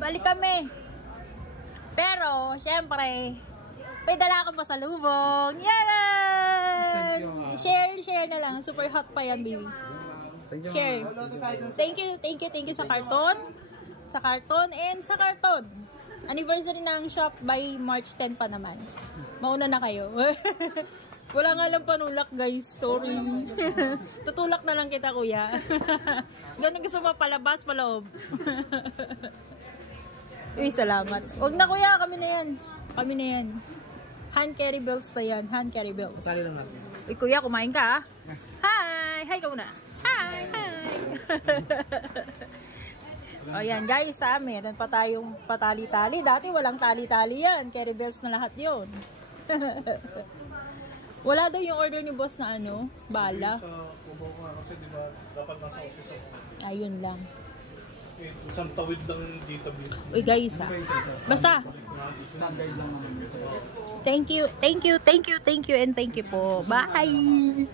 balik kami. Pero, syempre, may dala akong pasalubong. Yan! Share na lang. Super hot pa yan, baby. Share. Thank you sa karton. Sa karton and sa karton. Anniversary ng shop by March 10 pa naman. Mauna na kayo. Wala nga lang panulak, guys. Sorry. Tutulak na lang kita, kuya. Ganun gusto mo palabas, paloob. Uy, salamat. Huwag na, kuya. Kami na yan. Kami na yan. Hand carry bells na yan. Hand carry bells. Tali lang natin. Uy, kuya, kumain ka, ha? Hi! Hi ka muna. Hi! O yan, guys, ha? Meron pa tayong patali-tali. Dati walang tali-tali yan. Carry bells na lahat yun. Wala daw yung order ni boss na ano, bala. Kasi diba, dapat nasa office ako. Ayun lang. Isang tawid lang dito. Uy guys ha. Basta. Standard lang naman. Thank you and thank you po. Bye!